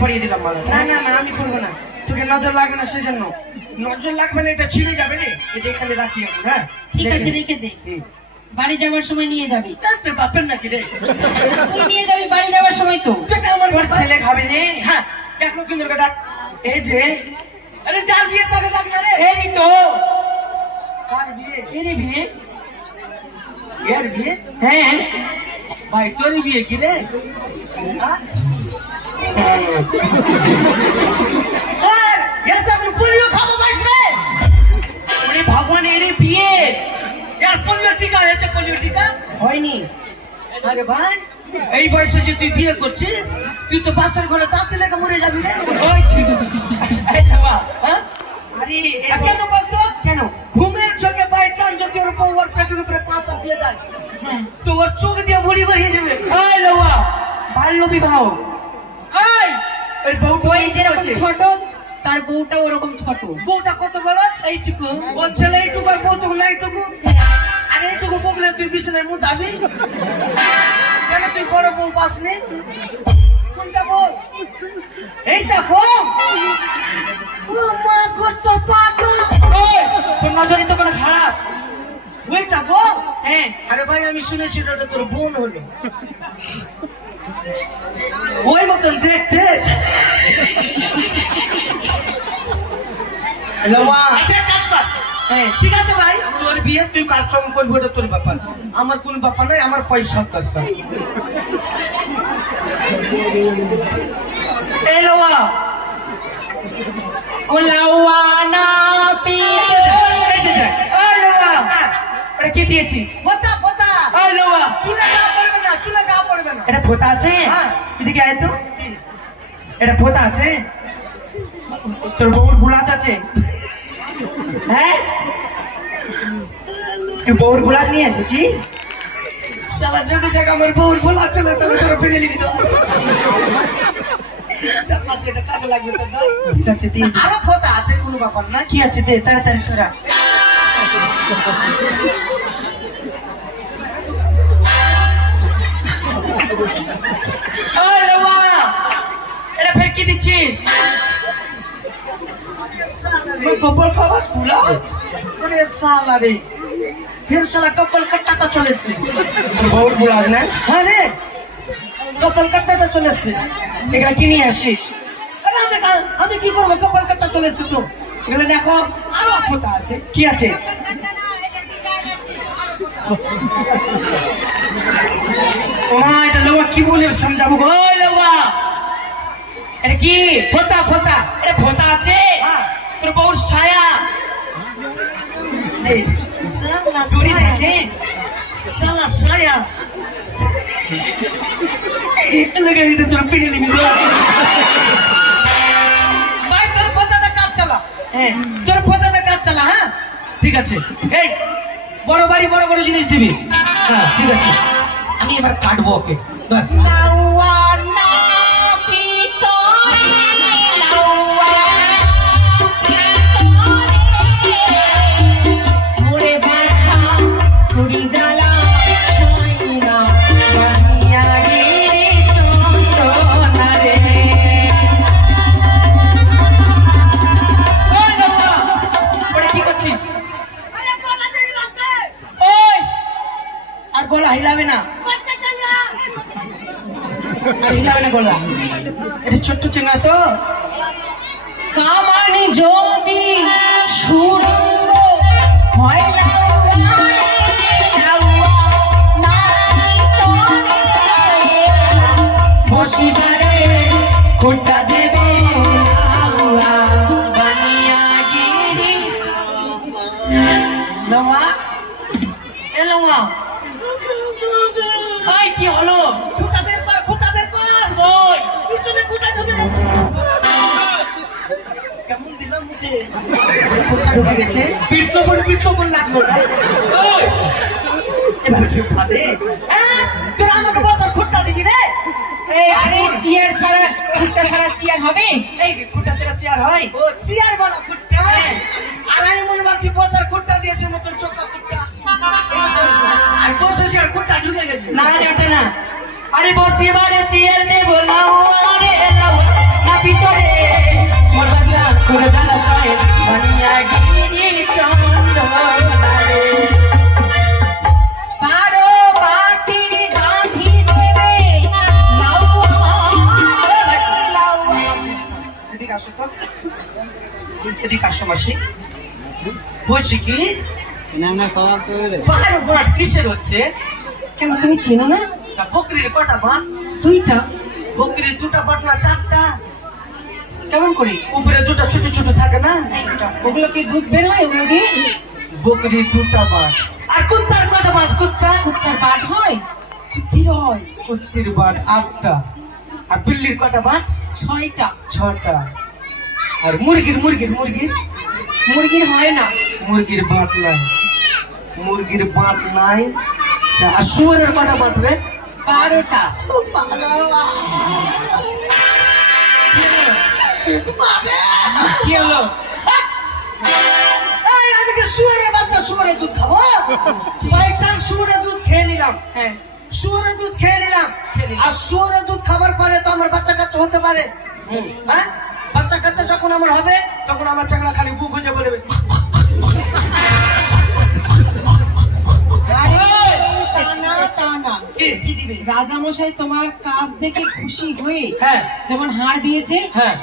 পরিয়ে দিলাম মালা। না না না আমি করবো না, তোকে নজর লাগবে না সেজন্য। নজর লাগবে না, এটা ছিঁড়ে যাবে রে, এটা এখানে রাখি এখন। হ্যাঁ ঠিক আছে রেখে দে, বাড়ি যাওয়ার সময় নিয়ে যাবি। তোর বাপের নাকি রে? তুই নিয়ে যাবি বাড়ি যাওয়ার সময় তো। তোর ছেলে খাবে রে? হ্যাঁ দেখ লক্ষ্মীন্দরকে ডাক। এই যে, আরে যার বিয়ে তাকে ডাক না রে। এই তো কার বিয়ে? এরই বিয়ে। এর বিয়ে? হ্যাঁ ভাই তোরই বিয়ে কি রে? হ্যাঁ? এর তো এখন পোলিও খাবো পাইস রে। ওরে ভগবান এরই বিয়ে। এর পোলিও টিকা হয়েছে, পোলিও টিকা হয়নি। আরে ভাই এই বয়সে যে তুই বিয়ে করছিস, তুই তো বাসের ঘরে তাতে লেগে মরে যাবি রে। ওই ঠিক। এই বাবা, হ্যাঁ আরে কেন বলতো? কেন? ঘুমের চোখে বাই চান্স যদি ওর বউ ওর পেটের উপরে পাঁচা দিয়ে দেয়, তো ওর চোখ দিয়ে বুড়ি বেরিয়ে যাবে। এই লওয়া বাল্য বিবাহ। এই ওই বউটা ওই যেরকম ছোট তার বউটা ওরকম ছোট। বউটা কত বড়? এইটুকু। ওর ছেলে এইটুকু আর বউটুকু না এইটুকু। আর এইটুকু বগলে তুই বিছানায় মুতাবি কেন? তুই বড় বউ পাসনি? কোনটা বউ? এইটা বউ? ও মা কত পাটা! ওই তোর নজরই তো কোনো খারাপ। ওইটা বউ? হ্যাঁ আরে ভাই আমি শুনেছি ওটা তোর বোন হলো। ওই মতন দেখতে। লওয়া। আচ্ছা এক কাজ কর, হ্যাঁ ঠিক আছে ভাই, তোর বিয়ে তুই কার সঙ্গে করবি ওটা তোর ব্যাপার, আমার কোনো ব্যাপার নাই, আমার পয়সার দরকার। এই লওয়া। ও লাউয়া না পিতে। এই যে দেখ, এই লওয়া। এটা কি দিয়েছিস? ফোঁতা ফোঁতা, এই লওয়া। চুলে গা পড়বে না, চুলে গা পড়বে না। এটা ফোঁতা আছে? হ্যাঁ। এদিকে আয় তো। এটা ফোঁতা আছে? তোর বউর গুলাচ আছে? হ্যাঁ তুই বউর গুলাচ নিয়ে এসেছিস? সালা জগে জগে আমার বউর বলা চলে চলে তোর ফিরে নিবি তো। তার পাশে এটা কাজে লাগবে তোর না? ঠিক আছে দে। আরো ফোঁতা আছে, কোনো ব্যাপার না। কি আছে দে, তাড়াতাড়ি সরা। এই লওয়া, এটা ফের কি দিচ্ছিস? কপাল খাবার গুলাচ? আরে সালা রে, ফির সালা কপাল কাট্টাটা চলে এসছে। তোর বউর গুলাচ না? হ্যাঁ রে, কপাল কাট্টাটা চলে এসছে। এগুলা কি নিয়ে আসছিস? আরে আমি কি করবো, কপাল কাট্টা চলে এসছে তো। এগুলো দেখো। আরো ফোঁতা আছে। কি আছে? মা এটা লওয়া কি বলে সমঝাবো গো? ওই লওয়া, এটা কি? ফোঁতা ফোঁতা। এটা ফোঁতা আছে? হ্যাঁ। তোর বউর ছায়া। যে সালা চুরি সায়া, দেখে সালা সায়া। লাগে এটা তোর পিড়ে নিবি তো। ভাই তোর ফোঁতাটা কাজ চালা, হ্যাঁ তোর ফোঁতাটা কাজ চালা। হ্যাঁ ঠিক আছে। এই বড় বাড়ি বড় বড় জিনিস দিবি। হ্যাঁ ঠিক আছে, আমি এবার কাটবো ওকে। ধর। লাউয়া না পিতে। লাউয়া মোরে বাছা ছুরি জ্বালা ছয়না বানিয়া গিরি চন্দনা রে। ওই লওয়া, ওটা কি করছিস? ওই আর গলা হিলাবে না, আর হিলাবে না গলা। এটা ছোট্ট চেঙ্গা তো। কামানি যদি সুরঙ্গ হয় লাউয়া না পিতে। বসিবারে খোঁটা দেবে লাউয়া বানিয়া গিরি লওয়া। এ লওয়া, এই কি হলো? খুঁটা বের কর, খুঁটা বের কর। ওই পিছনে খুঁটা ঢুকে গেছে। কেমন দিলাম মুখে? খোঁটা ঢুকে গেছে। বিপ্লবন লাগলো না। ওই এবার কি খাবে? হ্যাঁ, তোরা আমাকে বসার খুঁটা দিবি রে? এই আরে চেয়ার ছাড়া খুঁটা ছাড়া চেয়ার হবে? এই খোঁটা ছাড়া চেয়ার হয়? ও চেয়ার বালা খুঁটা। হ্যাঁ। আর আমি মনে ভাবছি বসার খুঁটা দিয়েছে মতন চোখা খুঁটা। আর বসেছি আর খুঁটা ঢুকে গেছে। না রে ওটা না। আরে বসিবারে চেয়ার দেবো লাউয়া রে লাউয়া। না ভিতরে মোর বাচ্চা করে জ্বালা চায় বানিয়া গিরি চন্দনারে বারো বাটির গাভী দেবে এদিকে আসো তো, এদিকে আসো মাসি। বলছি কি বারো বাট কিসের হচ্ছে? কেন তুমি চেনো না? তা বকরির কটা বাট? দুইটা। বকরির দুটা বাট না চারটা? কেমন করে? উপরে দুটা ছোট ছোট থাকে না? ওগুলো কি দুধ বের হয় ওগুলো দিয়ে? বকরির দুটা বাট। আর কুত্তার কটা বাট? কুত্তা কুত্তার বাট হয়? কুত্তির হয়। কুত্তির বাট আটটা। আর বিল্লির কটা বাট? 6টা। ছটা। আর মুরগির মুরগির মুরগির মুরগির হয় না। মুরগির বাট নাই, মুরগির বাট নাই। আর শুয়োরের কটা বাট রে? 12টা। কি হলো? এই, আমি কি শুয়োরের বাচ্চা শুয়োরের দুধ খাবো? বাই চান্স শুয়োরের দুধ খেয়ে নিলাম, হ্যাঁ শুয়োরের দুধ খেয়ে নিলাম, আর শুয়োরের দুধ খাবার পরে তো আমার বাচ্চা কাচ্চা হতে পারে। হ্যাঁ, বাচ্চা কাচ্চা যখন আমার হবে তখন আমার চাকরা খালি বুক হয়ে বলবে আরে তা না, তা না। কি দিবে? রাজামশাই তোমার কাজ দেখে খুশি হয়ে, হ্যাঁ যেমন হাড় দিয়েছে, হ্যাঁ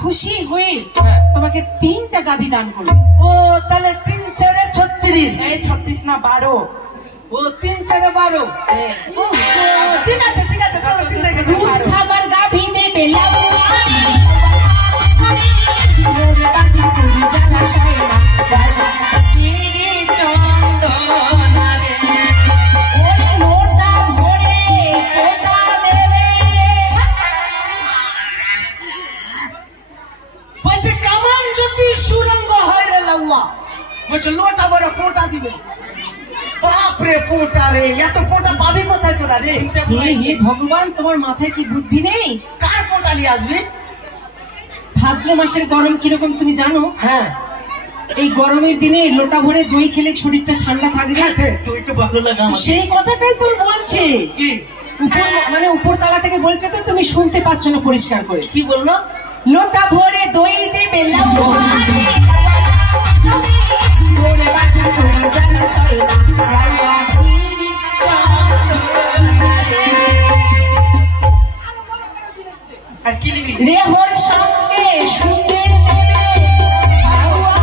খুশি হয়ে হ্যাঁ। তোমাকে 3টা গাভী দান করবে। ও তাহলে 3 4 36। এই 36 না 12। ও 3 4 12। ও, ঠিক আছে ঠিক আছে, চলো 3 থেকে দুধ খাবার গাভী দেবে লাউয়া। মোরে বাটি তুই জ্বালাশয় না, গিরি চন্দনারে ওরে লোটা ভরে পোটা দেবে। বলছে কামান যদি সুরঙ্গ হয় রে লাউয়া, বলছে লোটা বড় পোটা দিবে। বাপরে পোটা রে, এত পোটা পাবি কোথায় তোরা রে? হে হে ভগবান, তোমার মাথায় কি বুদ্ধি নেই? কার পোটা নিয়ে আসবি? ভাদ্র মাসের গরম কিরকম তুমি জানো? হ্যাঁ এই গরমের দিনে লোটা ভরে দই খেলে শরীরটা ঠান্ডা থাকবে। তুই তো ভালো লাগা আমার। সেই কথাটাই তো বলছে। কি উপর মানে উপর তলা থেকে বলছে, তো তুমি শুনতে পাচ্ছ না পরিষ্কার করে। কি বললো? লোটা ভরে দই দেবে লাউয়া। ওরে বাছা তোর জ্বালাশয় না, লাউয়া গিরি চন্দনারে। আর কি নিবি? রেহর সঙ্গে শুতে দেবে হাওয়া।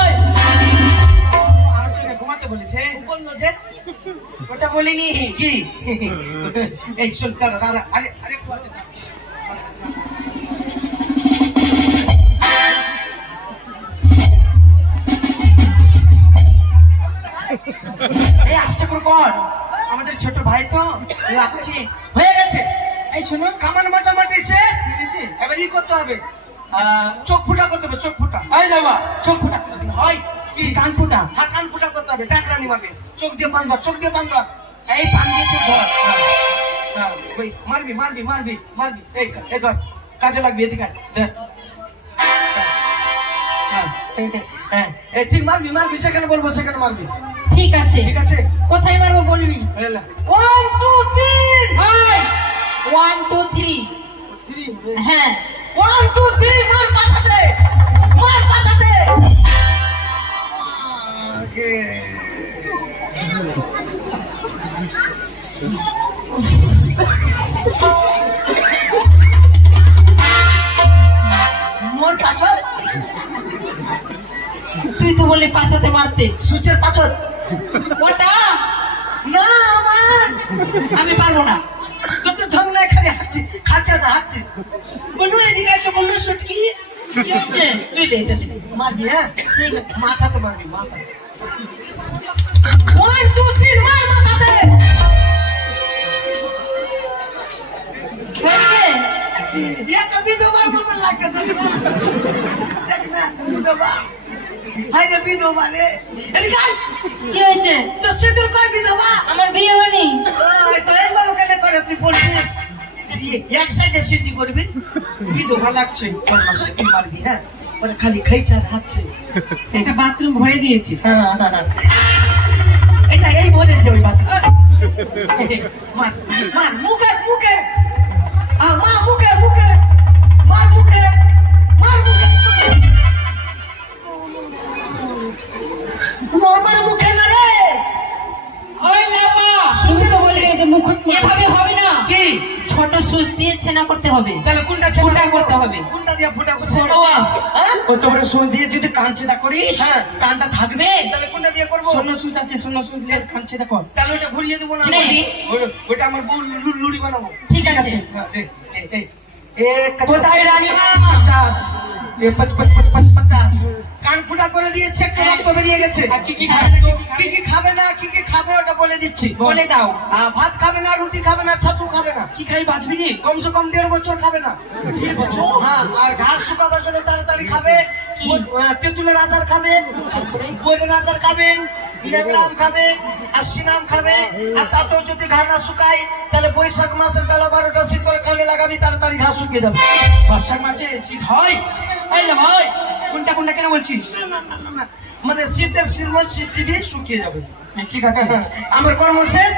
ওই, আমার সঙ্গে ঘুমাতে বলেছে? বললো যে ওটা বলিনি। কি এই শোন, দাঁড়া দাঁড়া, আরে আরে এই আস্তে করে কর, আমাদের ছোট ভাই তো লাগছে। হয়ে গেছে। এই শোনো, কামান মোটামুটি শেষ। ঠিক আছে? এবার ই করতে হবে, চোখ ফুটা করতে হবে, চোখ ফুটা। এই বাবা, চোখ ফুটা হয় কি কান ফুটা। হ্যাঁ, কান ফুটা করতে হবে, টাকরানি মাগে। চোখ দিয়ে বান্ধ, চোখ দিয়ে বান্ধ। এই পান দিয়ে চোখ ধর। হ্যাঁ, ওই মারবি মারবি মারবি মারবি, এই ধর, কাজে লাগবে, এদিকে আয়, ধর। হ্যাঁ, হ্যাঁ, এই ঠিক মারবি মারবি, সেখানে বলবো সেখানে মারবি, ঠিক আছে। ঠিক আছে? কোথায় মারবো বলবি? 1 2 3। 1 2 3। হ্যাঁ, 1 2 3, মার পাছাতে, মার পাছাতে। মোর পাছল, তুই তো বললি পাছাতে মারতে। সুচের পাছল ওটা না আমার। আমি পারবো না। যত ঢং নাই, খালি হাঁটছি, খাচ্ছে হাঁটছি। বলু এদিকে তো বলু সুটকি কি হচ্ছে? তুই লে এটা লে, মারবি? হ্যাঁ ঠিক আছে, মাথা তো মারবি, মাথা। 1 2 3, মার মাথাতে। এটা বিধবার মতন লাগছে তো, দেখ না বিধবা। হাই রে বিধবা রে, এদিকে আয়। কি হয়েছে? তো সেতুর কয় বিধবা? আমার বিয়ে হয়নি। এইভাবে কেন করে তুই বলছিস? এক সাইডে সিদ্ধি করবি, বিধবা লাগছে, তোর মাসে তুই মারবি। হ্যাঁ, ওরা খালি খাইছে আর হাঁটছে। একটা বাথরুম ভরে দিয়েছি। এটা এই বলেছে ওই বাচ্চা। মার মার মুখে মুখে মা মুখে মুখে মার মুখে মার মুখে আমার মুখে না রে ওই লাম্বা শুনছি তো বলে গেছে মুখ এভাবে হবে না কি ছোট সুচ দিয়ে ছেনা করতে হবে তাহলে কোনটা ফুটা করতে হবে কোনটা দিয়ে ফুটা করতে শোনো হ্যাঁ ও তোমরা শুন দিয়ে যদি কান চেদা করিস হ্যাঁ। কানটা থাকবে। তাহলে কোনটা দিয়ে করবো শূন্য সুচ আছে, শূন্য সুচ নিয়ে কান চেদা কর। তাহলে ওটা ঘুরিয়ে দেবো না কি? ওটা আমার বউ লুড়ি বানাবো ঠিক আছে হ্যাঁ, দে, এই, কোথায় রানীমা? 50 50 কান ফুটা করে দিয়েছে একটু রক্ত বেরিয়ে গেছে আর কি কি খাবে? কি কি খাবে না কি কি খাবে ওটা বলে দিচ্ছি বলে দাও ভাত খাবে না রুটি খাবে না ছাতু খাবে না কি খাই বাঁচবি রে? কমসে কম 1.5 বছর খাবে না 1.5 বছর? হ্যাঁ আর ঘাস শুকাবার জন্য তাড়াতাড়ি খাবে কি? তেঁতুলের আচার খাবে বইয়ের আচার খাবে লেবরাম খাবে আর সিনাম খাবে আর তাতেও যদি ঘা না শুকায় তাহলে বৈশাখ মাসের বেলা 12টা শীতল খালে লাগাবি তাড়াতাড়ি ঘাস শুকিয়ে যাবে বর্ষার মাঝে শীত হয়? এই না ভাই, কোনটা কোনটা কেন বলছিস? না, মানে শীতের সময় শীত দিবি শুকিয়ে যাবে হ্যাঁ, ঠিক আছে। আমার কর্ম শেষ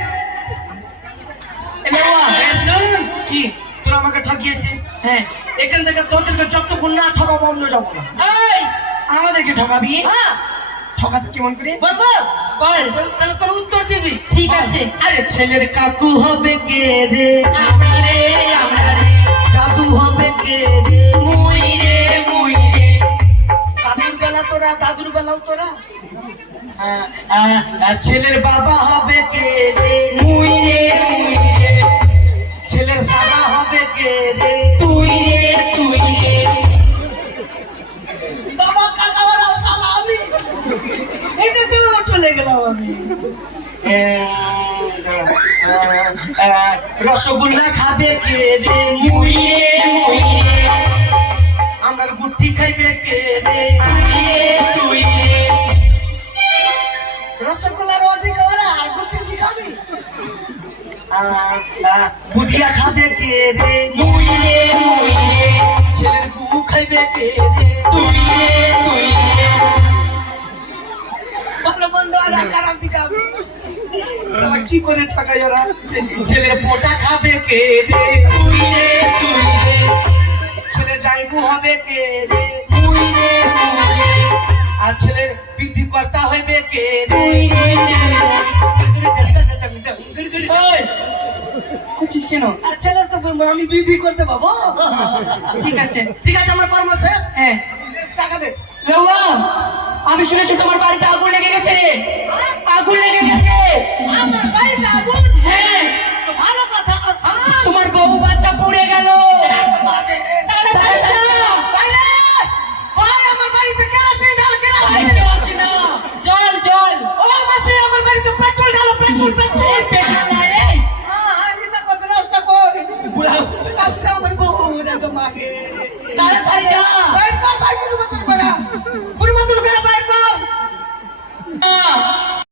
শুন কি? তোরা আমাকে ঠকিয়েছিস হ্যাঁ। এখান থেকে তোদেরকে যতক্ষণ না ঠকাবো অন্য যাবো না এই, আমাদেরকে ঠকাবি? হ্যাঁ ঠকাতে কেমন করে? বলবো বল তাহলে তোর উত্তর দিবি ঠিক আছে আরে ছেলের কাকু হবে কে রে আমি রে আমরা রে জাদু হবে কে রে মুই রে দাদুর বেলা তোরা দাদুর বেলাও তোরা ছেলের বাবা হবে কে রে মুই রে ছেলের সাদা হবে কে রে তুই রে বাবা কাকা ওরা সাদা আমি এটা তো চলে গেলাম আমি রসগোল্লা খাবে কে রে মুই রে আমার গুটি খাইবে কে রে তুই রসগোল্লার অধিক ওরা আর গুটি দি খাবি বুদিয়া খাবে কে রে মুই রে ছেলের বউ খাইবে কে রে তুই রে ভালো বন্ধু আর খারাপ দিকে আমি শালা কি করে ঠকাই ওরা ছেলের পোটা খাবে কে রে তুই রে ছেলে জাইবু হবে কে রে মুই রে আর ছেলের বৃদ্ধি কর্তা হইবে কে রে তুই রে করছিস কেন? আর ছেলের তো আমি বৃদ্ধি করতে পাবো ঠিক আছে। ঠিক আছে আমার কর্ম শেষ হ্যাঁ। টাকা দে লেওয়া, আমি শুনেছি তোমার বাড়িতে আগুন লেগে গেছে। আগুন লেগে গেছে। আমার বাড়িতে আগুন হ্যাঁ, তো ভালো কথা তোমার বউ বাচ্চা পুড়ে গেল। তাড়াতাড়ি যা। বাইরে! ভাই, আমার বাড়িতে কেরোসিন ঢাল, কেরোসিন। জল ও মাসি, আমার বাড়িতে পেট্রোল ঢালো, পেট্রোল। পেট্রোল নাই রে। এটা কর, ব্যবস্থা কর। ব্যবস্থা আমার বউ, এটা তো মাগে। তাড়াতাড়ি যা। বাইরে!